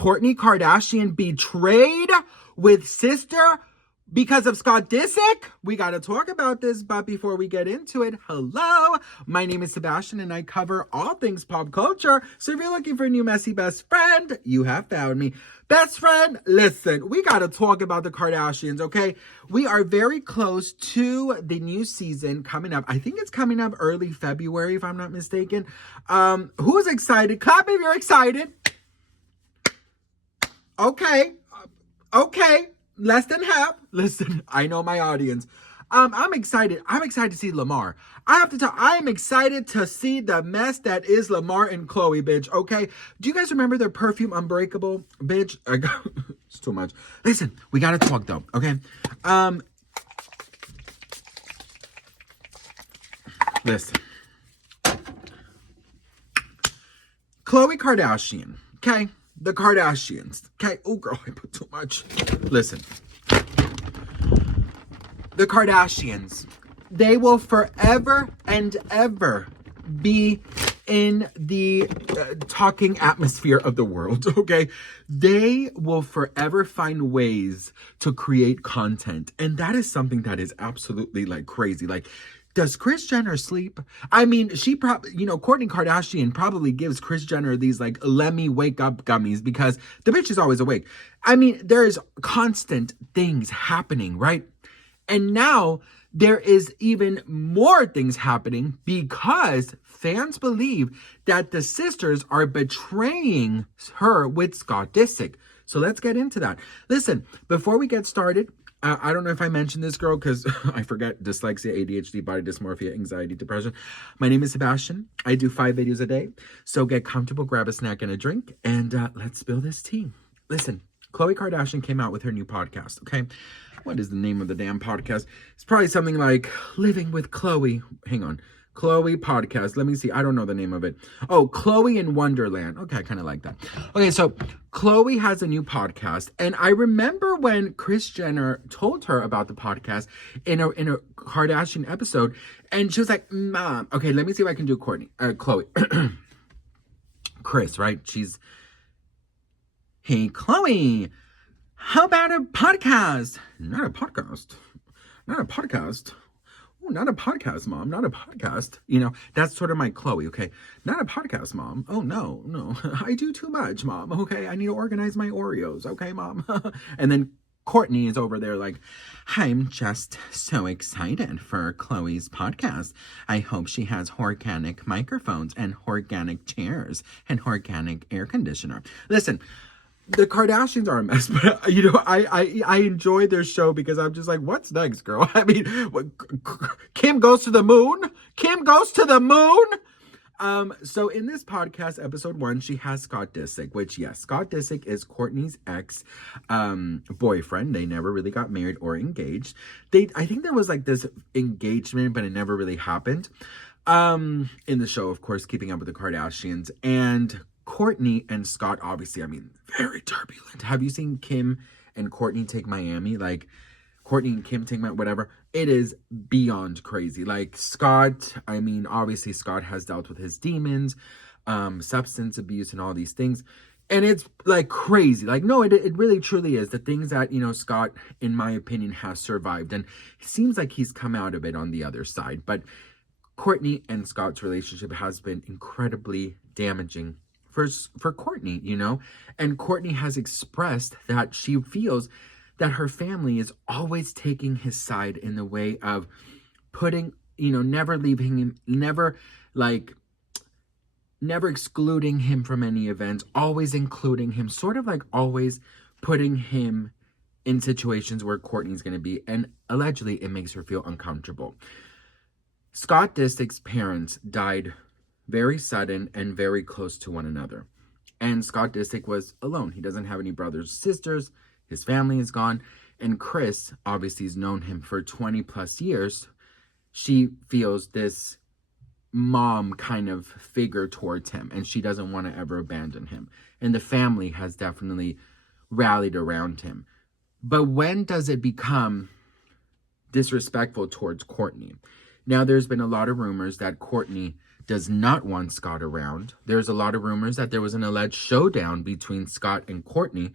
Kourtney Kardashian betrayed with sister because of Scott Disick? We got to talk about this, but before we get into it, hello, my name is Sebastian and I cover all things pop culture. So if you're looking for a new messy best friend, you have found me. Best friend, listen, we got to talk about the Kardashians, okay? We are very close to the new season coming up. I think it's coming up early February, if I'm not mistaken. Who's excited? Clap if you're excited. Okay. Less than half. Listen, I know my audience. I'm excited. I'm excited to see Lamar. I have to tell, I am excited to see the mess that is Lamar and Khloe, bitch, okay? Do you guys remember their perfume Unbreakable, bitch? It's too much. Listen, we gotta talk though, okay? Listen. Khloe Kardashian, okay? The Kardashians, okay? Oh, girl, I put too much. Listen. The Kardashians, they will forever and ever be in the talking atmosphere of the world, okay? They will forever find ways to create content. And that is something that is absolutely, like, crazy. Like, does Kris Jenner sleep? I mean, she probably, Kourtney Kardashian probably gives Kris Jenner these, like, let me wake up gummies because the bitch is always awake. I mean, there's constant things happening, right? And now there is even more things happening because fans believe that the sisters are betraying her with Scott Disick. So let's get into that. Listen, before we get started, I don't know if I mentioned this, girl, because I forget. Dyslexia, ADHD, body dysmorphia, anxiety, depression. My name is Sebastian. I do 5 videos a day. So get comfortable, grab a snack and a drink, and let's spill this tea. Listen, Khloe Kardashian came out with her new podcast, okay? What is the name of the damn podcast? It's probably something like Living with Khloe. Hang on. Khloe podcast. Let me see. I don't know the name of it. Oh, Khloe in Wonderland. Okay, I kind of like that. Okay, so Khloe has a new podcast. And I remember when Kris Jenner told her about the podcast in a Kardashian episode. And she was like, Mom. Okay, let me see if I can do Khloe. Kris, right? Hey, Khloe. How about a podcast? Not a podcast. Not a podcast. Oh, not a podcast, Mom. Not a podcast. That's sort of my Khloe, okay? Not a podcast, Mom. Oh, no. I do too much, Mom. Okay, I need to organize my Oreos, okay, Mom? And then Kourtney is over there like, I'm just so excited for Khloe's podcast. I hope she has organic microphones and organic chairs and organic air conditioner. Listen, the Kardashians are a mess, but I enjoy their show because I'm just like, what's next, girl? I mean, Kim goes to the moon. Kim goes to the moon. So in this podcast, episode 1, she has Scott Disick, which, yes, Scott Disick is Kourtney's ex boyfriend. They never really got married or engaged. I think there was like this engagement, but it never really happened. In the show, of course, Keeping Up with the Kardashians, and Kourtney and Scott, obviously, I mean, very turbulent. Have you seen Kim and Kourtney take Miami? Like, Kourtney and Kim take Miami, whatever. It is beyond crazy. Like, Scott, I mean, obviously, Scott has dealt with his demons, substance abuse, and all these things. And it's, like, crazy. Like, no, it really, truly is. The things that, Scott, in my opinion, has survived. And it seems like he's come out of it on the other side. But Kourtney and Scott's relationship has been incredibly damaging for Kourtney, and Kourtney has expressed that she feels that her family is always taking his side in the way of putting, never leaving him, never excluding him from any events, always including him, sort of like always putting him in situations where Kourtney's going to be, and allegedly it makes her feel uncomfortable. Scott Disick's parents died very sudden and very close to one another. And Scott Disick was alone. He doesn't have any brothers or sisters. His family is gone. And Kris, obviously, has known him for 20 plus years. She feels this mom kind of figure towards him, and she doesn't want to ever abandon him. And the family has definitely rallied around him. But when does it become disrespectful towards Kourtney? Now, there's been a lot of rumors that Kourtney does not want Scott around. There's a lot of rumors that there was an alleged showdown between Scott and Kourtney,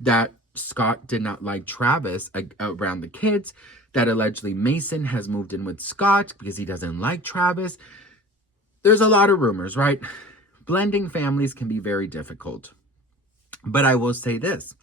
that Scott did not like Travis around the kids, that allegedly Mason has moved in with Scott because he doesn't like Travis. There's a lot of rumors, right? Blending families can be very difficult. But I will say this,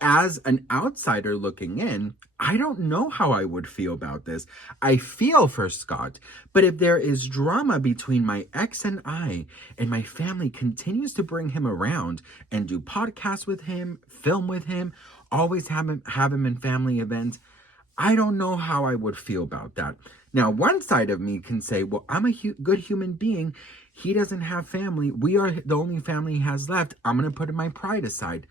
as an outsider looking in, I don't know how I would feel about this. I feel for Scott, but if there is drama between my ex and I, and my family continues to bring him around and do podcasts with him, film with him, always have him in family events, I don't know how I would feel about that. Now, one side of me can say, well, I'm a good human being. He doesn't have family. We are the only family he has left. I'm going to put my pride aside.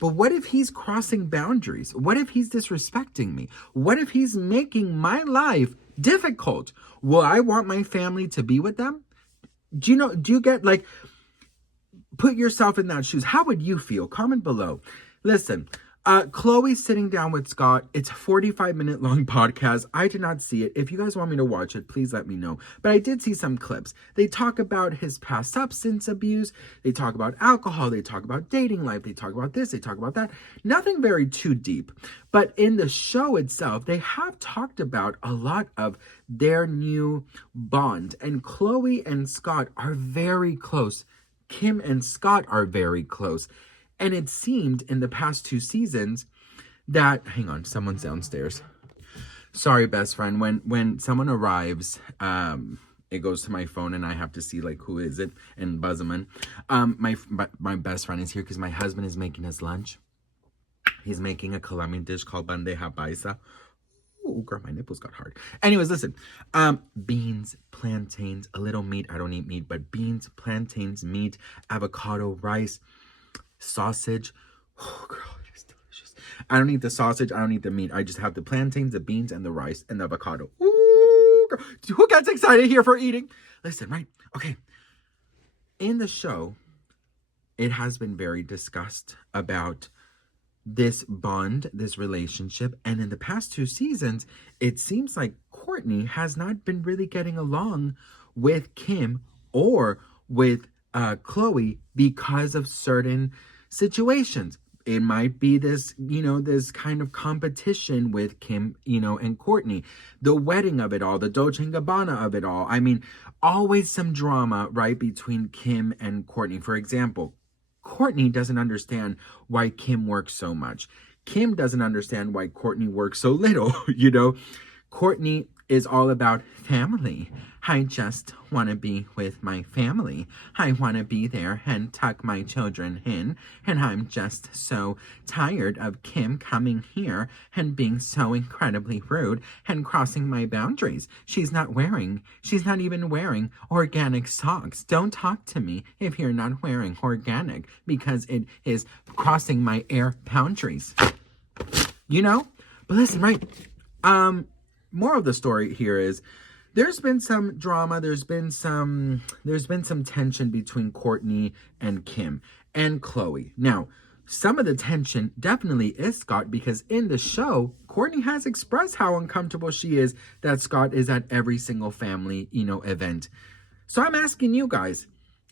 But what if he's crossing boundaries? What if he's disrespecting me? What if he's making my life difficult? Will I want my family to be with them? Do you get, like, put yourself in that shoes. How would you feel? Comment below. Listen, Khloe's sitting down with Scott. It's a 45-minute long podcast. I did not see it. If you guys want me to watch it, please let me know. But I did see some clips. They talk about his past substance abuse. They talk about alcohol. They talk about dating life. They talk about this. They talk about that. Nothing very too deep. But in the show itself, they have talked about a lot of their new bond. And Khloe and Scott are very close. Kim and Scott are very close. And it seemed in the past 2 seasons that, hang on, someone's downstairs. Sorry, best friend. When someone arrives, it goes to my phone and I have to see, like, who is it and buzz them in. My best friend is here because my husband is making us lunch. He's making a Colombian dish called bandeja paisa. Oh, girl, my nipples got hard. Anyways, listen. Beans, plantains, a little meat. I don't eat meat, but beans, plantains, meat, avocado, rice, sausage. Oh, girl, it is delicious. I don't eat the sausage. I don't eat the meat. I just have the plantains, the beans, and the rice, and the avocado. Ooh, girl. Who gets excited here for eating? Listen, right? Okay. In the show, it has been very discussed about this bond, this relationship. And in the past 2 seasons, it seems like Kourtney has not been really getting along with Kim or with Khloe because of certain situations. It might be this, this kind of competition with Kim, and Kourtney. The wedding of it all, the Dolce & Gabbana of it all. I mean, always some drama, right, between Kim and Kourtney. For example, Kourtney doesn't understand why Kim works so much. Kim doesn't understand why Kourtney works so little, Kourtney is all about family. I just want to be with my family. I want to be there and tuck my children in. And I'm just so tired of Kim coming here and being so incredibly rude and crossing my boundaries. She's not even wearing organic socks. Don't talk to me if you're not wearing organic because it is crossing my air boundaries. But listen, right? Moral of the story here is there's been some drama, there's been some tension between Kourtney and Kim and Khloe. Now, some of the tension definitely is Scott, because in the show, Kourtney has expressed how uncomfortable she is that Scott is at every single family, event. So I'm asking you guys,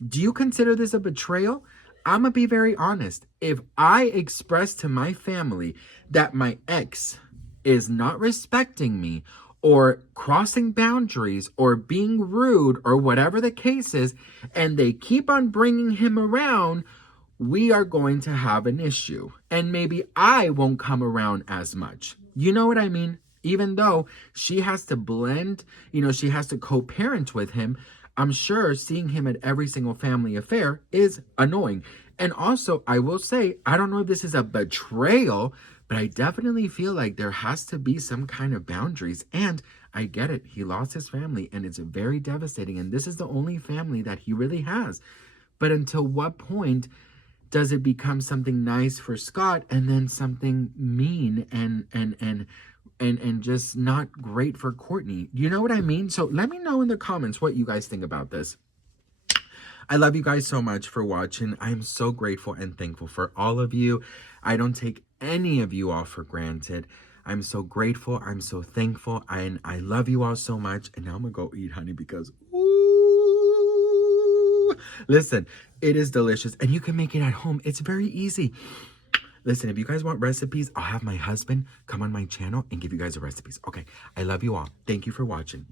do you consider this a betrayal? I'm going to be very honest. If I express to my family that my ex is not respecting me or crossing boundaries or being rude or whatever the case is, and they keep on bringing him around, we are going to have an issue. And maybe I won't come around as much. You know what I mean? Even though she has to blend, she has to co-parent with him, I'm sure seeing him at every single family affair is annoying. And also, I will say, I don't know if this is a betrayal, but I definitely feel like there has to be some kind of boundaries. And I get it. He lost his family and it's very devastating. And this is the only family that he really has. But until what point does it become something nice for Scott and then something mean and just not great for Kourtney? You know what I mean? So let me know in the comments what you guys think about this. I love you guys so much for watching. I am so grateful and thankful for all of you. I don't take any of you all for granted. I'm so grateful. I'm so thankful. And I love you all so much. And now I'm going to go eat, honey, because, ooh. Listen, it is delicious and you can make it at home. It's very easy. Listen, if you guys want recipes, I'll have my husband come on my channel and give you guys the recipes. Okay, I love you all. Thank you for watching.